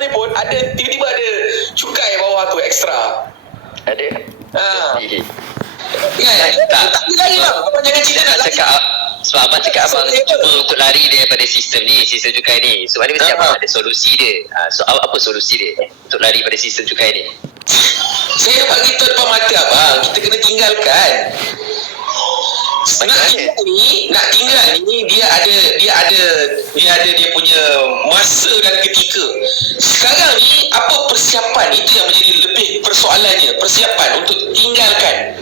ni pun ada tiba-tiba ada cukai bawah tu ekstra. Ada. Tak lari bang. Abang jangan cerita nak lari. Sebab abang cakap abang cuba untuk lari daripada sistem cukai ni. So mana mesti abang ada solusi dia. So apa solusi dia untuk lari pada sistem cukai ni? Saya bagi tahu depan mata abang, kita kena tinggalkan. Nak tinggal ni dia ada dia punya masa dan ketika. Sekarang ni apa persiapan, itu yang menjadi lebih persoalannya, persiapan untuk tinggalkan.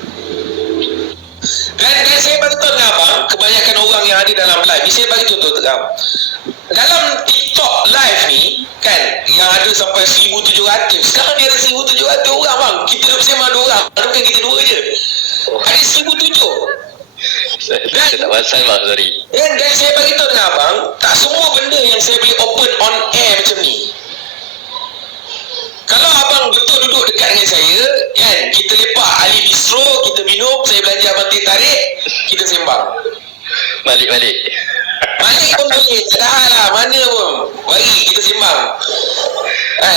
Dan saya bagi tahu dengan abang, kebanyakan orang yang ada dalam live ni, saya bagi contoh terang. Dalam TikTok live ni kan, yang ada sampai 1,700, sekarang dia ada 1,700 orang bang. Kita dah bersama 2 orang, bukan kita 2 je. Ada 1,700. Saya tak pasal bang, sorry. Dan saya bagi tahu dengan abang, tak semua benda yang saya boleh open on air macam ni. Kalau abang betul duduk dekat dengan saya kan, kita lepak Ali Bistro, kita minum, saya belanja abang teh tarik, kita sembang. Balik pun boleh, tak ada hal lah, mana pun bagi kita sembang.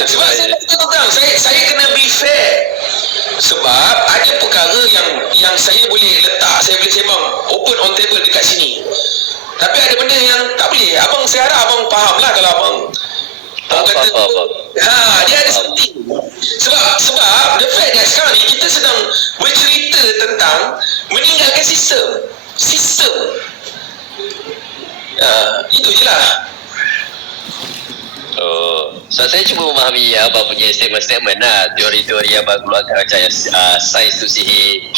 Sebab saya kena be fair. Sebab ada perkara yang saya boleh letak, saya boleh sembang open on table dekat sini. Tapi ada benda yang tak boleh. Abang, saya harap abang faham lah kalau abang kata dia ada something. Sebab the fact that sekarang ni kita sedang bercerita tentang meninggalkan sistem. Itu je lah. So saya cuba memahami abang punya statement lah, teori-teori abang keluarkan macam sains tu sihir.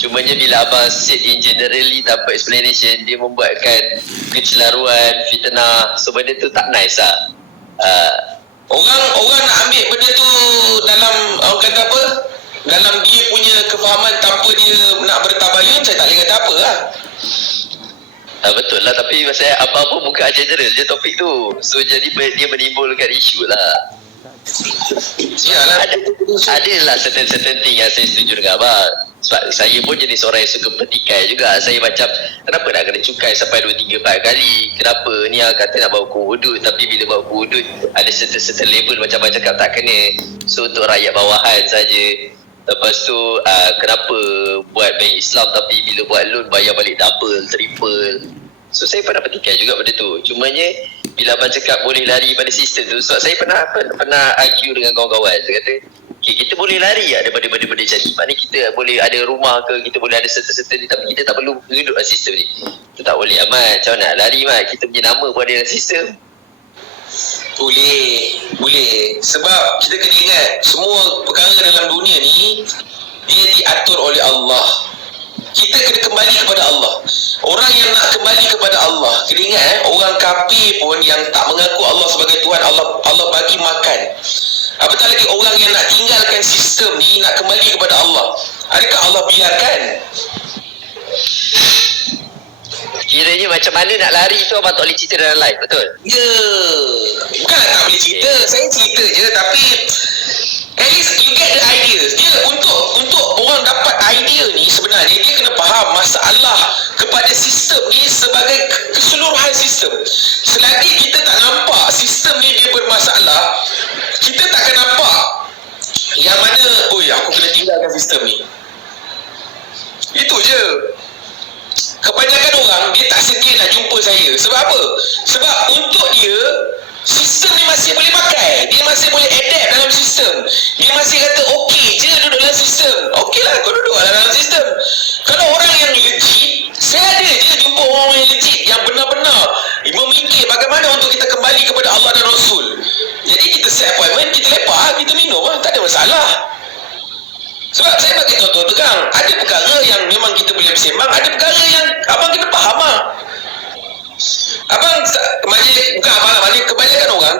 Cumanya bila abang sit in generally tanpa explanation, dia membuatkan kecelaruan, fitnah. So benda tu tak nice lah. Orang nak ambil benda tu dalam, orang kata apa, dalam dia punya kefahaman tanpa dia nak bertabayun, saya tak boleh kata apa lah. Betul lah, tapi saya abang pun buka general je topik tu. So jadi dia menimbulkan isu lah. Yalah, adalah certain thing yang saya setuju dengan abang. Sebab saya pun jenis orang yang suka petikai juga. Saya macam, kenapa nak kena cukai sampai 2, 3, 4 kali? Kenapa ni kata nak bawa hukum hudud, tapi bila bawa hukum hudud ada certain level macam abang cakap tak kena. So untuk rakyat bawahan saja. Lepas tu kenapa buat bank Islam tapi bila buat loan bayar balik double, triple. So saya pernah petikai juga benda tu. Cumanya bila abang cakap boleh lari pada sistem tu, sebab saya pernah argue dengan kawan-kawan. Saya kata, okay, kita boleh lari daripada benda-benda macam ni. Maknanya kita boleh ada rumah ke, kita boleh ada serta-serta ni, tapi kita tak perlu duduk dalam sistem ni. Itu tak boleh amat. Macam mana nak lari mat? Kita punya nama pun ada dalam sistem. Boleh. Sebab kita kena ingat, semua perkara dalam dunia ni dia diatur oleh Allah. Kita kena kembali kepada Allah. Orang yang nak kembali kepada Allah, kena ingat orang kafir pun yang tak mengaku Allah sebagai Tuhan, Allah bagi makan. Apatah lagi orang yang nak tinggalkan sistem ni, nak kembali kepada Allah, adakah Allah biarkan? Kiranya macam mana nak lari tu abang tak boleh cerita dalam live, betul? Ya, bukanlah tak boleh cerita, saya cerita je, tapi at least you get the ideas. Dia untuk orang dapat idea ni, sebenarnya dia kena faham masalah kepada sistem ni sebagai keseluruhan sistem. Selagi kita tak nampak sistem ni dia bermasalah, kita takkan nampak yang mana, aku kena tinggalkan sistem ni. Itu je. Kebanyakan orang dia tak sedia nak jumpa saya. Sebab apa? Sebab untuk dia sistem ni masih boleh pakai, dia masih boleh adapt dalam sistem. Dia masih kata okey je duduk dalam sistem. Okey lah, kau duduk dalam sistem. Kalau orang yang legit, saya ada je jumpa orang yang legit, yang benar-benar memikir bagaimana untuk kita kembali kepada Allah dan Rasul. Jadi kita set appointment, kita lepak, kita minum lah, tak ada masalah. Sebab saya bagi contoh terang, ada perkara yang memang kita boleh bersembang, ada perkara yang abang kena faham lah. Abang, bukan abang, kebanyakan orang,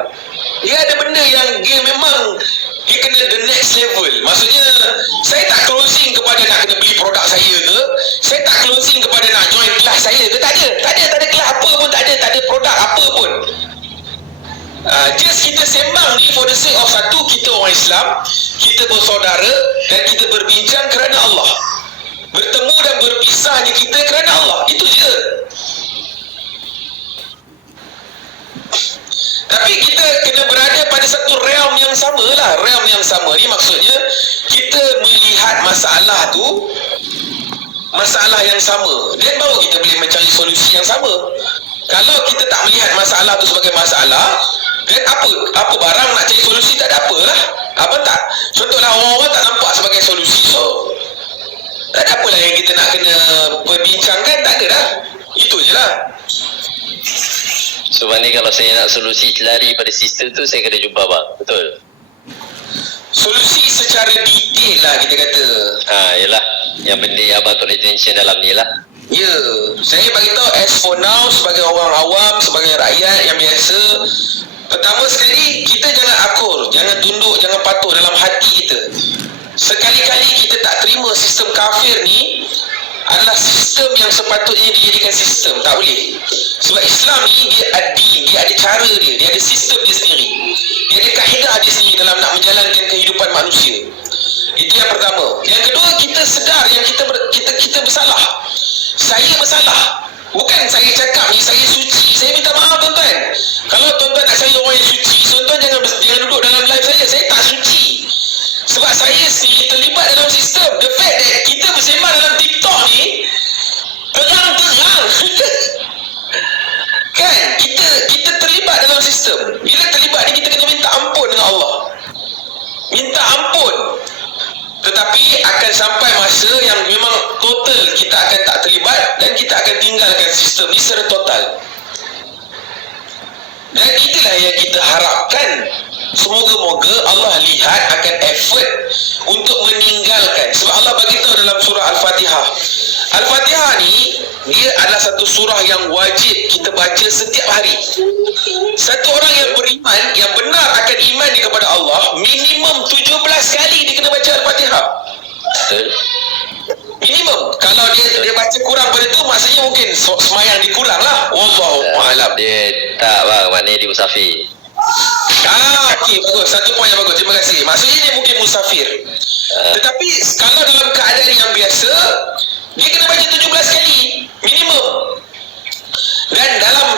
dia ada benda yang dia memang dia kena the next level. Maksudnya, saya tak closing kepada nak kena beli produk saya ke, saya tak closing kepada nak join kelas saya ke, tak ada kelas apa pun, tak ada produk apa pun. Just kita sembang ni for the sake of satu, kita orang Islam, kita bersaudara dan kita berbincang kerana Allah. Bertemu dan berpisahnya kita kerana Allah. Itu je. Tapi kita kena berada pada satu realm yang sama lah. Realm yang sama ni maksudnya kita melihat masalah tu masalah yang sama, dan baru kita boleh mencari solusi yang sama. Kalau kita tak melihat masalah tu sebagai masalah, dan apa barang nak cari solusi, tak ada apalah. Apa tak? Contohlah orang-orang tak nampak sebagai solusi, so tak ada apalah yang kita nak kena perbincangkan, tak ada dah. Itu je lah. So maknanya kalau saya nak solusi lari pada sistem tu, saya kena jumpa abang, betul? Solusi secara detail lah kita kata. Yelah, yang benda yang abang tak attention dalam ni lah. Ya, saya bagi tahu as for now, sebagai orang awam, sebagai rakyat yang biasa, pertama sekali kita jangan akur, jangan tunduk, jangan patuh dalam hati kita. Sekali-kali kita tak terima sistem kafir ni adalah sistem yang sepatutnya dijadikan sistem, tak boleh. Sebab Islam ni dia adil, dia ada cara dia ada sistem dia sendiri, dia ada kaedah dia sendiri dalam nak menjalankan kehidupan manusia. Itu yang pertama. Yang kedua, kita sedar yang kita bersalah. Saya bersalah. Bukan saya cakap ni saya suci. Saya minta maaf tuan-tuan. Kalau tuan-tuan nak saya orang yang suci, tuan-tuan jangan duduk dalam live saya tak suci. Sebab saya sendiri terlibat dalam sistem. The fact that kita bersembang dalam TikTok ni terang-terang kan, kita terlibat dalam sistem. Bila terlibat ni, kita kena minta ampun dengan Allah, minta ampun. Tetapi akan sampai masa yang memang total kita akan tak terlibat, dan kita akan tinggalkan sistem ni secara total. Dan itulah yang kita harapkan. Semoga-moga Allah lihat akan effort untuk meninggalkan. Sebab Allah bagi tahu dalam surah Al-Fatihah. Al-Fatihah ni dia adalah satu surah yang wajib kita baca setiap hari. Satu orang yang beriman, yang benar akan iman dia kepada Allah, minimum 17 kali dia kena baca Al-Fatihah. Betul? Minimum. Kalau dia baca kurang pada tu, maksudnya mungkin semayang dia kurang lah. Wallahu a'lam. Dia tak bang, maknanya dia musafir. Okey, bagus. Satu poin yang bagus. Terima kasih. Maksudnya dia mungkin musafir. Tetapi kalau dalam keadaan yang biasa, dia kena baca 17 kali minimum. Dan dalam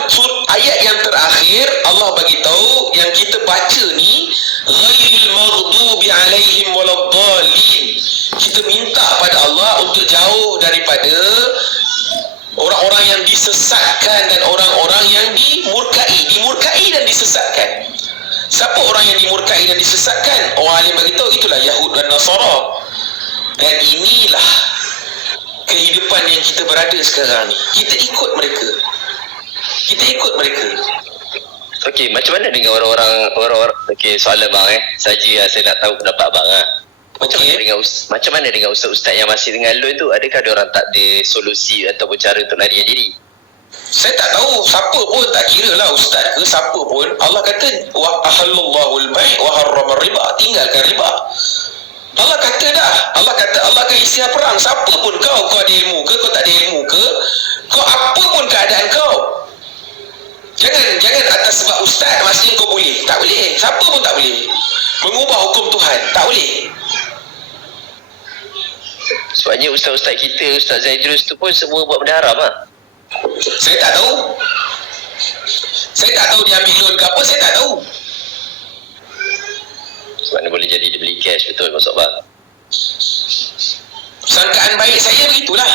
ayat yang terakhir, Allah bagi tahu yang kita baca ni ghairil maghdubi alaihim waladdallin. Kita minta pada Allah untuk jauh daripada orang-orang yang disesatkan dan orang-orang yang dimurkai dan disesatkan. Siapa orang yang dimurkai dan disesatkan? Orang alim bagi tahu itulah Yahud dan Nasara. Dan inilah kehidupan yang kita berada sekarang ni. Kita ikut mereka. Okey, macam mana dengan orang-orang okey, soalan bang saja saya nak tahu pendapat abang Macam mana dengan ustaz-ustaz yang masih dengan loan tu? Adakah ada orang tak ada solusi ataupun cara untuk larikan diri? Saya tak tahu, siapa pun, tak kira lah ustaz ke siapa pun. Allah kata wa ahallallahu al-bai' wa harrama riba, tinggalkan riba. Allah kata dah, Allah akan istilah perang. Siapa pun kau ada ilmu ke, kau tak ada ilmu ke, kau apa pun keadaan kau, jangan atas sebab ustaz maksudnya kau boleh. Tak boleh. Siapa pun tak boleh mengubah hukum Tuhan, tak boleh. Sebabnya ustaz-ustaz kita, Ustaz Zaidrus tu pun semua buat benda haram lah. Saya tak tahu dia ambil loan ke apa, saya tak tahu. Sebab mana boleh jadi dia beli cash, betul maksud bang? Sangkaan baik saya begitulah.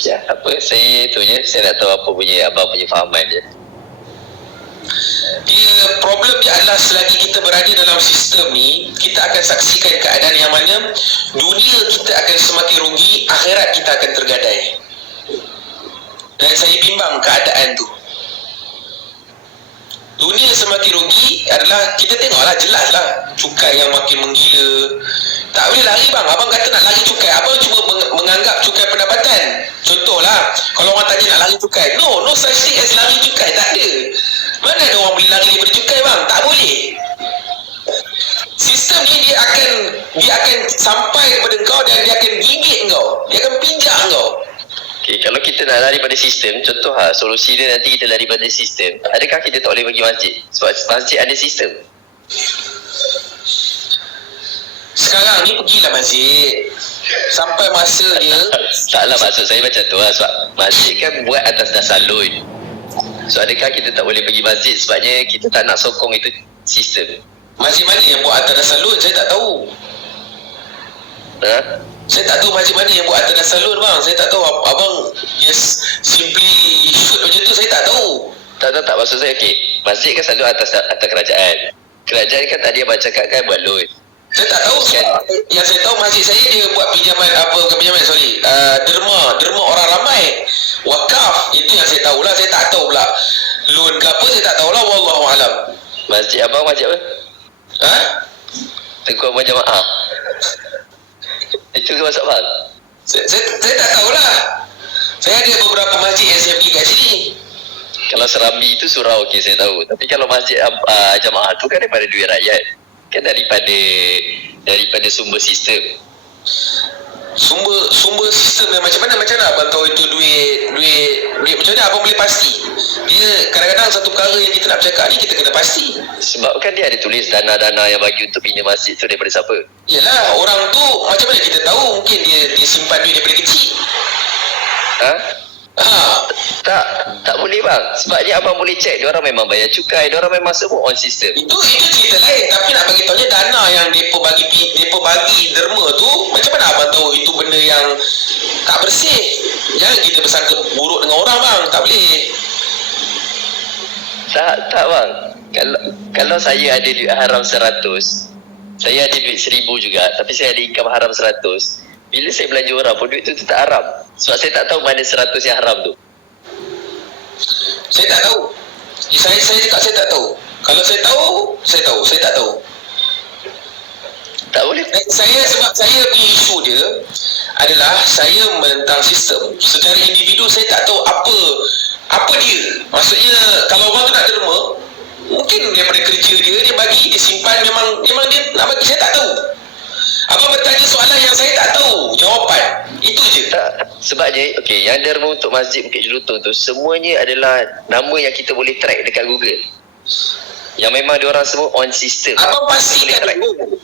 Ya, apa, saya tu je, saya nak tahu apa punya abang punya fahaman je. Dia problem dia adalah selagi kita berada dalam sistem ni, kita akan saksikan keadaan yang mana dunia kita akan semakin rugi, akhirat kita akan tergadai. Dan saya bimbang keadaan tu. Dunia semakin rugi adalah, kita tengoklah jelas lah, cukai yang makin menggila. Tak boleh lari bang. Abang kata nak lari cukai, abang cuma menganggap cukai pendapatan. Contohlah, kalau orang tanya nak lari cukai, no such thing as lari cukai, tak ada. Mana ada orang boleh lari daripada cukai bang? Tak boleh. Sistem ni dia akan sampai kepada kau dan dia akan gigit kau, dia akan pijak kau. Okay, kalau kita nak lari pada sistem, contoh solusi dia nanti kita lari pada sistem, adakah kita tak boleh pergi masjid? Sebab masjid ada sistem. Sekarang ni pergilah masjid sampai masa dia. Taklah, maksud saya macam tu lah. Sebab masjid kan buat atas dasar loan. So adakah kita tak boleh pergi masjid sebabnya kita tak nak sokong itu sistem? Masjid mana yang buat atas dasar loan? Saya tak tahu. Saya tak tahu masjid mana yang buat atas dasar loan bang. Saya tak tahu. Abang just simply shoot macam tu, saya tak tahu. Tak maksud saya masjid kan selalu atas kerajaan. Kerajaan kan tadi abang cakap kan buat loan. Saya tak tahu kan. Yang saya tahu masjid saya dia buat pinjaman derma orang ramai, wakaf. Itu yang saya tahulah. Saya tak tahu pula loan ke apa, saya tak tahulah. Wallahualam. Masjid abang masjid apa? Tengku abang jamaah. Itu ke masuk bang? Saya tak tahulah. Saya ada beberapa masjid yang saya pergi kat sini. Kalau Serambi itu surau saya tahu. Tapi kalau masjid jamaah tu kan daripada duit rakyat. Kan daripada sumber sistem. Sumber sistem yang macam mana abang tahu itu duit macam mana abang boleh pasti? Dia kadang-kadang satu perkara yang kita nak bercakap ni kita kena pasti. Sebab kan dia ada tulis dana-dana yang bagi untuk pinjam masjid tu daripada siapa? Yalah, orang tu macam mana kita tahu? Mungkin dia simpan duit daripada kecil. Tak boleh bang. Sebabnya abang boleh cek diorang memang bayar cukai, diorang memang semua on sistem. Itu cerita lain. Tapi nak bagi tahunya dana yang depa bagi derma tu, macam mana abang tahu itu benda yang tak bersih? Jangan kita bersangka buruk dengan orang bang. Tak boleh. Tak bang. Kalau saya ada duit haram 100, saya ada duit 1000 juga, tapi saya ada income haram 100. Bila saya belanja orang pun duit tu tak haram. Sebab saya tak tahu mana 100 yang haram tu. Saya tak tahu. Saya cakap saya tak tahu. Kalau saya tahu, saya tahu. Saya tak tahu. Tak boleh. Sebab saya punya isu dia adalah saya menentang sistem. Secara individu saya tak tahu apa dia. Maksudnya kalau orang tu nak derma, mungkin daripada kerja dia bagi, dia simpan, memang dia nak bagi. Saya tak tahu. Abang bertanya soalan yang saya tak tahu jawapan. Itu je. Tak, sebabnya yang derma untuk Masjid Bukit Jelutong tu semuanya adalah nama yang kita boleh track dekat Google. Yang memang diorang semua on system. Abang pastikan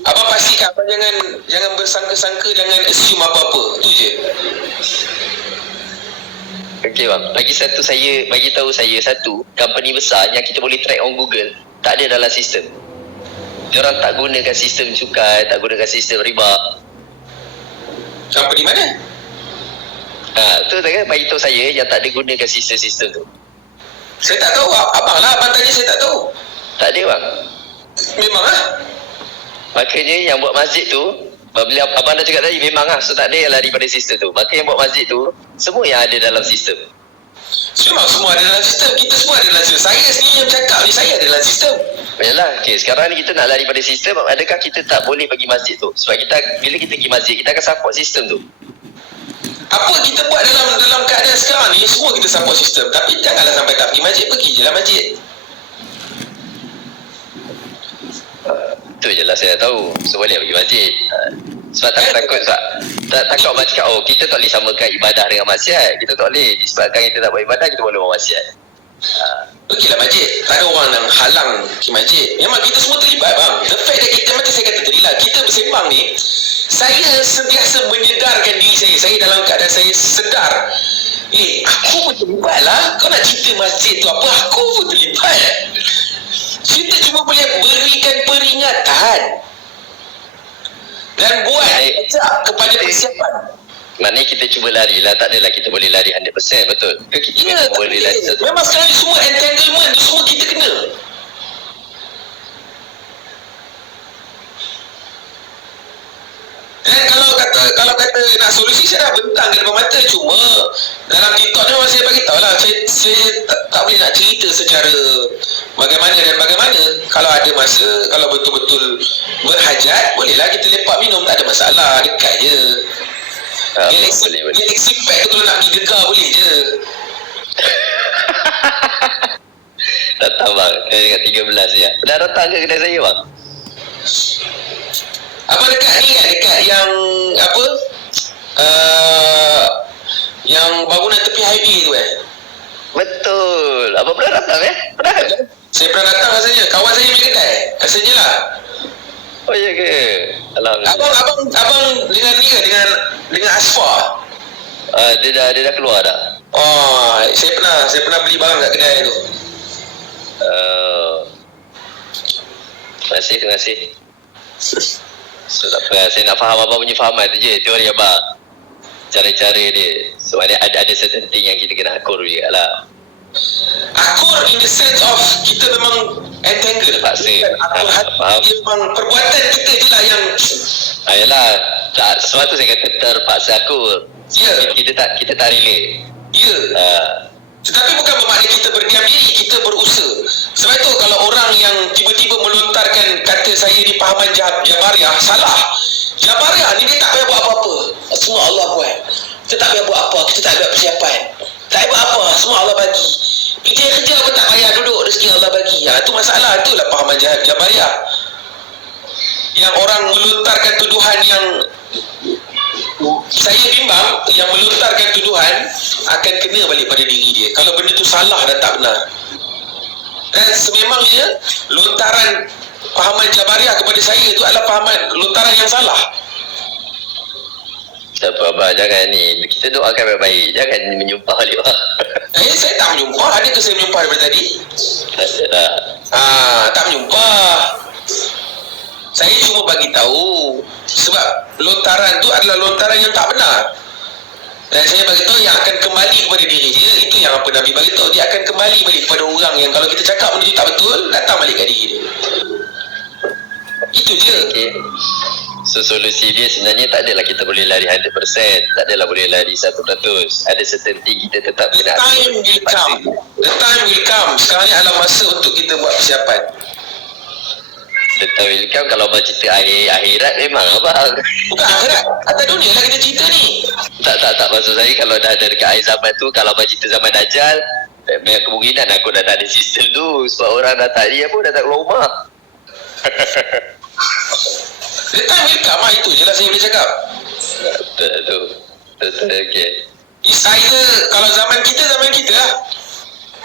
abang jangan bersangka-sangka, jangan assume apa-apa. Itu je. Okey bang, bagi tahu saya satu company besar yang kita boleh track on Google tak ada dalam sistem. Diorang tak gunakan sistem cukai, tak gunakan sistem riba. Company mana? Tu kan bagi tahu saya yang tak ada gunakan sistem-sistem tu. Saya tak tahu. Abang tanya saya tak tahu. Tak ada bang. Memang Makanya yang buat masjid tu, bila abang dah cakap tadi, memang so tak ada yang lari pada sistem tu. Maka yang buat masjid tu semua yang ada dalam sistem. Memang semua ada dalam sistem. Kita semua ada dalam sistem. Saya sendiri yang bercakap ni, saya ada dalam sistem. Yalah, sekarang ni kita nak lari pada sistem. Adakah kita tak boleh pergi masjid tu? Sebab bila kita pergi masjid, kita akan support sistem tu. Apa kita buat dalam keadaan sekarang ni, semua kita support sistem. Tapi janganlah sampai tak pergi masjid, pergi je lah masjid. Itu je lah saya tahu. So boleh pergi masjid. Sebab takut takut abang cakap, kita tak boleh samakan ibadah dengan maksiat. Kita tak boleh. Disebabkan kita tak buat ibadah, kita boleh buat maksiat. Pergilah masjid. Tak ada orang yang halang pergi masjid. Memang kita semua terlibat bang. The fact that kita, macam saya kata tadi lah, kita bersembang ni, saya sentiasa menyedarkan diri saya. Saya dalam keadaan saya sedar, aku pun terlibat lah. Kau nak cerita masjid tu apa, aku pun terlibat. Kita cuma boleh berikan peringatan dan buat kepada persiapan. Maknanya kita cuba lari lah. Tak adalah kita boleh lari 100%, betul? Kita boleh lari satu. Memang sekarang semua entanglement tu semua kita kena. Dan kalau kata nak solusi, saya dah bentang ke depan mata. Cuma dalam TikTok ni memang saya bagi tahu lah, saya tak boleh nak cerita secara bagaimana. Kalau ada masa, kalau betul-betul berhajat, bolehlah kita lepak minum, tak ada masalah, dekat je. Galaxy Pack tu kalau nak pergi gegar boleh je. Datang bang, dekat 13 je. Dah datang ke kedai saya bang? Abang dekat ni kan, dekat yang apa, yang bangunan tepi highway tu Betul. Abang pernah datang Pernah kan? Saya pernah datang rasanya. Kawan saya punya kedai rasanya lah. Oh iya ke? Alhamdulillah. Abang dengan ni ke, dengan Asfar? Dia dah keluar dah. Oh, saya pernah beli barang kat kedai tu. Terima kasih. So, tak apa, saya nak faham abang punya fahaman tu je, teori abang. Cara-cara dia. So ada certain thing yang kita kena akur juga lah. Akur in the sense of kita memang entangle. Terpaksa. Akur Faham. dia memang perbuatan kita je lah yang Ayolah, tak, sesuatu saya kata terpaksa akur. Ya. Kita tak relate. ya. Tetapi bukan bermakna kita berdiam diri, kita berusaha. Sebab itu kalau orang yang tiba-tiba melontarkan kata saya ni pahaman Jabariah, salah. Jabariah ni dia tak payah buat apa-apa. Semua Allah buat. Kita tak payah buat apa, kita tak buat persiapan. Tak payah buat apa, semua Allah bagi. Kerja pun tak payah duduk, rezeki Allah bagi. Itu masalah, itulah pahaman Jabariah. Yang orang melontarkan tuduhan yang saya bimbang, yang melontarkan tuduhan akan kena balik pada diri dia kalau benda tu salah dan tak benar. Dan sememangnya lontaran pahaman Jabariah kepada saya itu adalah pahaman lontaran yang salah. Tak apa abang, jangan ni, kita doakan baik-baik, jangan menyumpah balik bang. Saya tak menyumpah. Adakah saya menyumpah daripada tadi? Tak ada lah. Tak menyumpah. Saya cuma bagi tahu sebab lontaran tu adalah lontaran yang tak benar. Dan saya bagi tahu yang akan kembali kepada diri dia. Itu yang apa Nabi bagi tahu, dia akan kembali balik kepada orang yang kalau kita cakap benda tu tak betul, datang balik kat diri dia. Itu je. Okay. So solusi dia sebenarnya tak adalah kita boleh lari 100%, tak adalah boleh lari 100%. Ada certain thing kita tetap The time will come. The time will come. Sekarang ni adalah masa untuk kita buat persiapan. The time will come. Kalau abang cerita akhirat memang abang. Bukan akhirat, atas dunia lah kita cerita ni. Tak maksud saya kalau dah ada dekat akhir zaman tu, kalau abang cerita zaman Dajjal, banyak kemungkinan aku dah tak ada sistem tu sebab orang dah tak dia pun dah tak keluar rumah. The time will come, itu je lah saya boleh cakap. Betul, okay. It's either kalau zaman kita lah.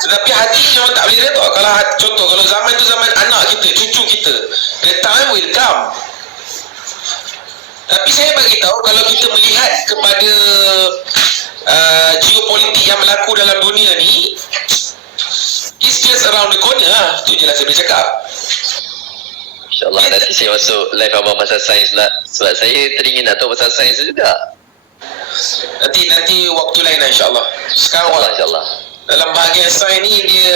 Tetapi hati memang tak boleh retak. Kalau contoh, kalau zaman tu zaman anak kita, cucu kita, the time will come. Tapi saya bagi tahu kalau kita melihat kepada geopolitik yang berlaku dalam dunia ni, it's just around the corner lah. Itu je lah saya boleh cakap. InsyaAllah nanti saya masuk live abang pasal sains pula. Sebab saya teringin nak tahu pasal sains juga. Nanti waktu lain lah insyaAllah. Sekarang InsyaAllah. dalam bahagian sains ni dia,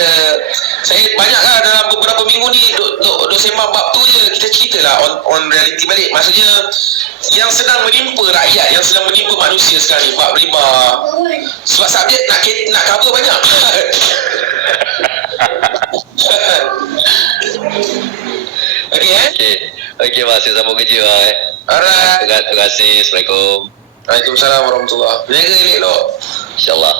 saya banyak lah dalam beberapa minggu ni duk sembang bab tu je. Kita cerita lah on reality balik. Maksudnya yang sedang menimpa rakyat, yang sedang menimpa manusia sekarang ni, bab riba. Sebab subjek nak cover banyak. Okay bang, saya sambung kerja bang. Alright. Terima kasih. Assalamualaikum. Waalaikumsalam warahmatullahi. Jaga elok. InsyaAllah.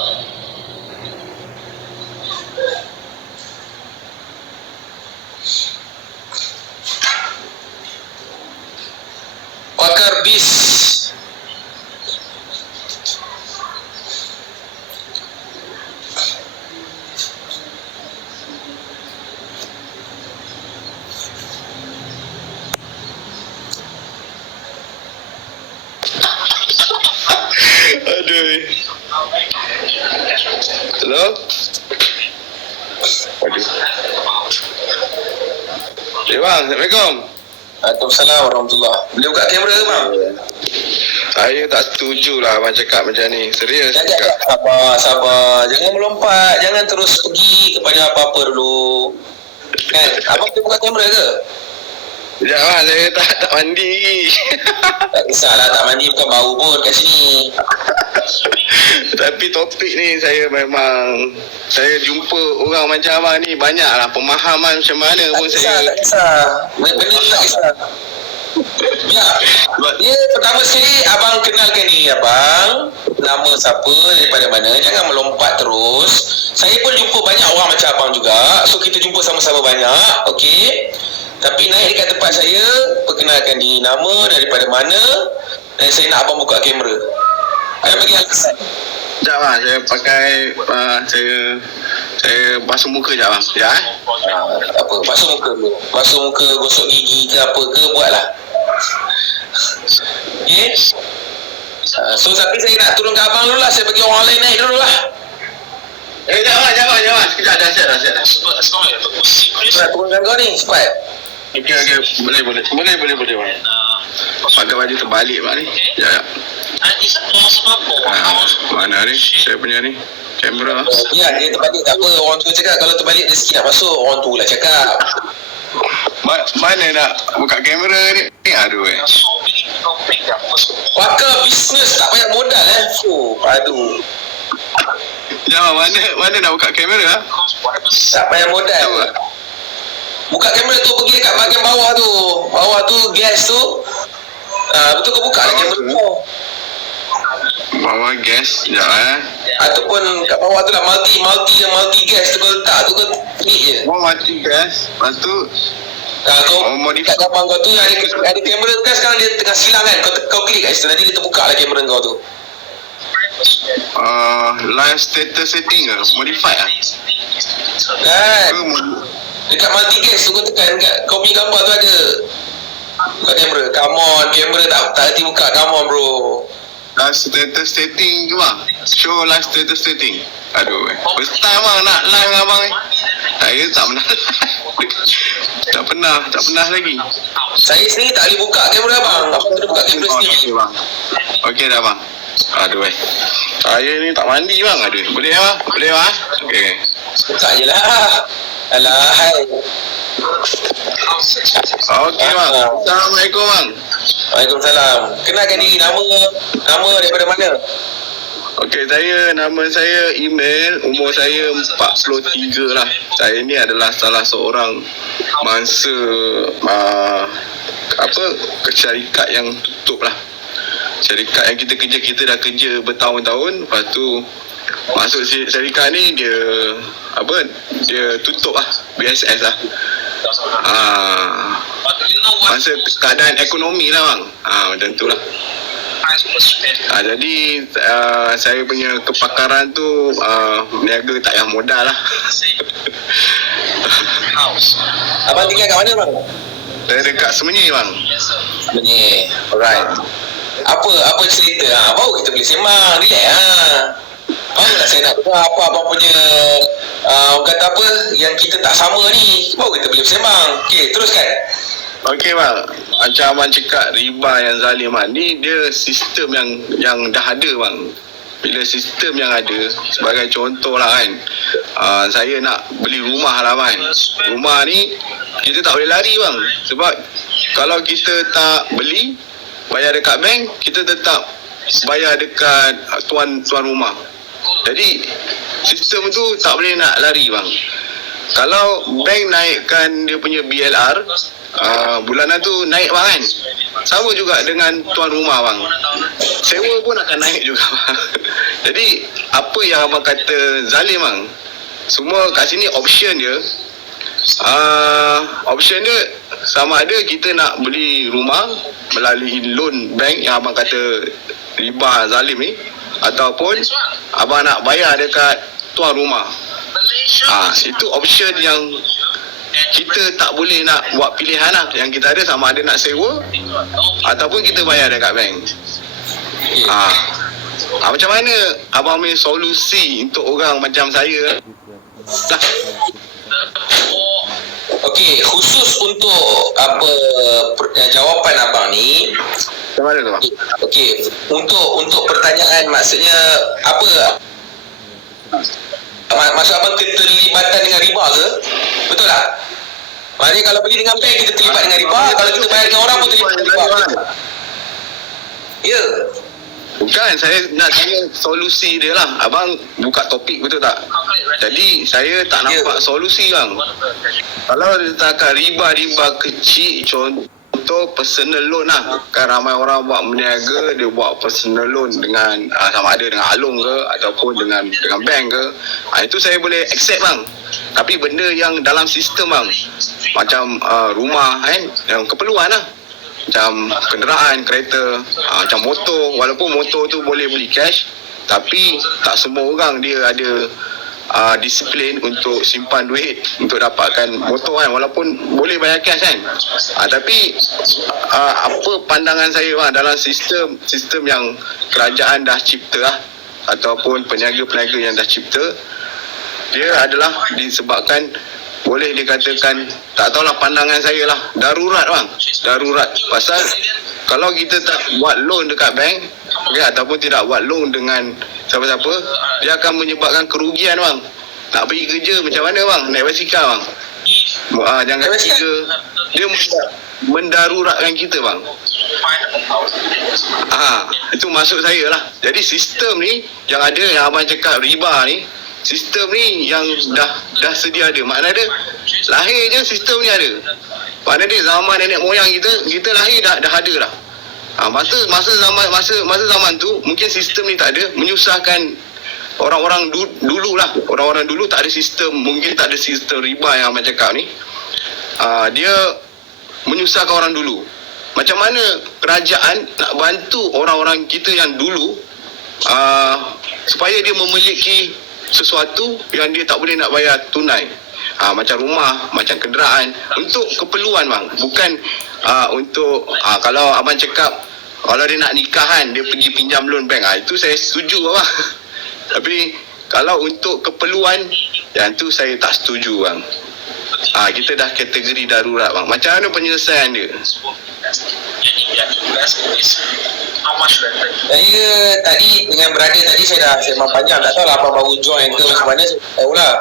Pakar bis. Aduh. Hello? Waduh. Eh bang, Assalamualaikum. Waalaikumsalam warahmatullahi. Boleh buka kamera ke bang? Saya tak setuju lah abang cakap macam ni. Serius cakap. Sabar. Jangan melompat. Jangan terus pergi kepada apa-apa dulu. Kan? Abang boleh buka kamera ke? Sekejap bang, saya tak mandi lagi. Tak kisahlah, tak mandi bukan bau pun kat sini. Tapi topik ni saya jumpa orang macam abang ni banyak lah pemahaman macam mana pun saya. Tak kisah. Benda tu tak kisah. Ya, dia pertama sekali abang kenalkan diri abang, nama siapa, daripada mana. Jangan melompat terus. Saya pun jumpa banyak orang macam abang juga. So kita jumpa sama-sama banyak. Okey. Tapi naik dekat tempat saya, perkenalkan diri, nama, daripada mana, dan saya nak abang buka kamera. Saya bagi alasan. Sekejap bang, saya pakai saya basuh muka sekejap bang. Sekejap Tak apa, basuh muka, gosok gigi ke apa ke, buatlah. Okay. So tapi saya nak turun ke abang dulu lah. Saya bagi orang lain naik dulu lah. Jangan. Sekejap, dah siap. Nak turunkan kau ni cepat. Okey. Boleh, bang. Pakai baju terbalik, mak ni. Ya. Mana ni? Saya punya ni. Kamera. Ya, dia terbalik tak apa. Orang tu cakap kalau terbalik rezeki nak masuk, orang tu lah cakap. Mana nak buka kamera ni? Aduh Pakar bisnes tak payah modal Aduh. Jangan, mana nak buka kamera? Tak payah modal. Tahu tak? Buka kamera tu pergi dekat bahagian bawah tu. Bawah tu gas tu. Betul kau buka lah kamera tu. Bawa gas. Sekejap Ataupun kat bawah tu lah multi gas tu kau letak tu kau klik je. Mati gas. Lepas tu Kau modify. kat gambar kau tu ada kamera tu kan sekarang dia tengah silang kan. Kau klik kat situ nanti dia terbuka lah kamera kau tu. Live status setting ke? Modify lah. Kan? Dekat multi gas tu kau tekan kat kau punya gambar tu ada. Buka kamera. Come on, kamera tak hati buka. Come on bro. Live status setting ke bang? Show live status setting. Aduh first time bang nak live dengan abang ni. Saya tak pernah tak pernah lagi. Saya sendiri tak boleh buka kamera abang. Abang kena buka kamera sendiri. Okey bang. Okey dah bang. Aduh saya ni tak mandi bang. Aduh boleh bang? Boleh bang? Okey. Buka je lah. Alah hai. Okey bang. Assalamualaikum bang. Waalaikumsalam. Kenalkan diri, nama daripada mana? Okey, nama saya email, umur saya 43 lah. Saya ni adalah salah seorang mangsa syarikat yang tutup lah. Syarikat yang kita dah kerja bertahun-tahun, lepas tu masuk syarikat ni dia tutup lah, BSS lah. Masa keadaan ekonomi lah bang. Macam tu lah. Jadi saya punya kepakaran tu niaga tak payah modal lah. Abang tinggal kat mana bang? Saya dekat Semenyi bang. Sebenarnya. Alright. Apa cerita? Baru kita boleh sembang. Relax barulah saya nak dengar apa abang punya kata apa yang kita tak sama ni. Baru kita boleh sembang. Okey, teruskan. Okey bang, macam abang cakap riba yang zalim ni dia sistem yang dah ada bang. Bila sistem yang ada, sebagai contoh lah kan, saya nak beli rumah lah bang. Rumah ni kita tak boleh lari bang. Sebab kalau kita tak beli, bayar dekat bank, kita tetap bayar dekat tuan rumah. Jadi sistem tu tak boleh nak lari bang. Kalau bank naikkan dia punya BLR, bulanan tu naik bang kan. Sama juga dengan tuan rumah bang. Sewa pun akan naik juga bang. Jadi apa yang abang kata zalim bang, semua kat sini option dia. Option dia sama ada kita nak beli rumah melalui loan bank yang abang kata riba zalim ni, ataupun abang nak bayar dekat tuan rumah. Itu option yang kita tak boleh nak buat pilihan lah. Yang kita ada sama ada nak sewa ataupun kita bayar dekat bank. Macam mana abang punya solusi untuk orang macam saya? Okey, khusus untuk jawapan abang ni. Macam mana tu bang? Okey, untuk pertanyaan maksudnya apa? Maksud abang keterlibatan dengan riba ke? Betul tak? Maknanya kalau beli dengan bank kita terlibat dengan riba, kalau kita bayar dengan orang pun terlibat dengan riba. Ya. Bukan, saya nak tanya solusi dia lah. Abang buka topik betul tak? Jadi saya tak nampak solusi bang. Kalau letakkan riba kecil, contoh personal loan lah. Kan ramai orang buat berniaga, dia buat personal loan dengan sama ada dengan Along ke ataupun dengan bank ke. Itu saya boleh accept bang. Tapi benda yang dalam sistem bang, macam rumah kan, yang keperluan lah, macam kenderaan, kereta, macam motor. Walaupun motor tu boleh beli cash, tapi tak semua orang dia ada disiplin untuk simpan duit untuk dapatkan motor kan. Walaupun boleh bayar cash kan, tapi apa pandangan saya bang, dalam sistem yang kerajaan dah cipta lah, ataupun peniaga-peniaga yang dah cipta, dia adalah disebabkan, boleh dikatakan, tak tahulah pandangan saya lah, darurat bang. Darurat. Pasal kalau kita tak buat loan dekat bank, ataupun tidak buat loan dengan siapa-siapa, dia akan menyebabkan kerugian bang. Nak pergi kerja macam mana bang? Naik basikal bang. Jangan kaki ke. Dia mendaruratkan kita bang. Itu maksud saya lah. Jadi sistem ni yang ada, yang abang cakap riba ni, sistem ni yang dah sedia ada. Makna dia lahir je sistem ni ada. Makna dia zaman nenek moyang kita lahir dah ada dah. Masa zaman tu mungkin sistem ni tak ada, menyusahkan orang-orang dulu lah. Orang-orang dulu tak ada sistem, mungkin tak ada sistem riba yang abang cakap ni. Dia menyusahkan orang dulu. Macam mana kerajaan nak bantu orang-orang kita yang dulu supaya dia memiliki sesuatu yang dia tak boleh nak bayar tunai, macam rumah, macam kenderaan, untuk keperluan bang, bukan untuk kalau abang cakap kalau dia nak nikahan dia pergi pinjam loan bank, itu saya setuju bang. Tapi kalau untuk keperluan, yang tu saya tak setuju bang. Kita dah kategori darurat bang. Macam mana penyelesaian dia? Saya tadi dengan brother tadi saya dah sembang panjang, tak tahu lah apa baru join ke macam mana, saya tahu lah.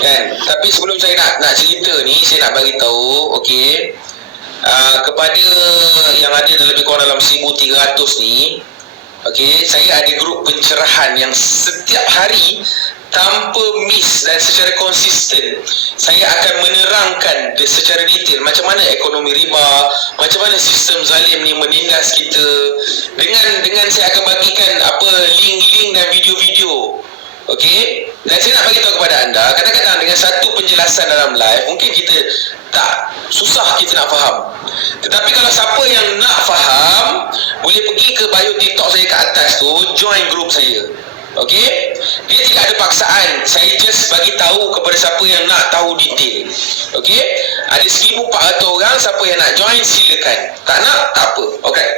Kan? Tapi sebelum saya nak cerita ni, saya nak bagi tahu, okey, kepada yang ada lebih kurang dalam 1,300 ni, okey, saya ada grup pencerahan yang setiap hari tanpa miss dan secara konsisten saya akan menerangkan secara detail macam mana ekonomi riba, macam mana sistem zalim ni menindas kita, dengan saya akan bagikan link-link dan video-video. Okey, dan saya nak bagi tahu kepada anda, kadang-kadang dengan satu penjelasan dalam live mungkin kita tak susah kita nak faham. Tetapi kalau siapa yang nak faham, boleh pergi ke bio TikTok saya kat atas tu, join grup saya. Okey, dia tidak ada paksaan, saya just bagi tahu kepada siapa yang nak tahu detail. Okey, ada 1,400 orang, siapa yang nak join silakan, tak nak tak apa. Okey,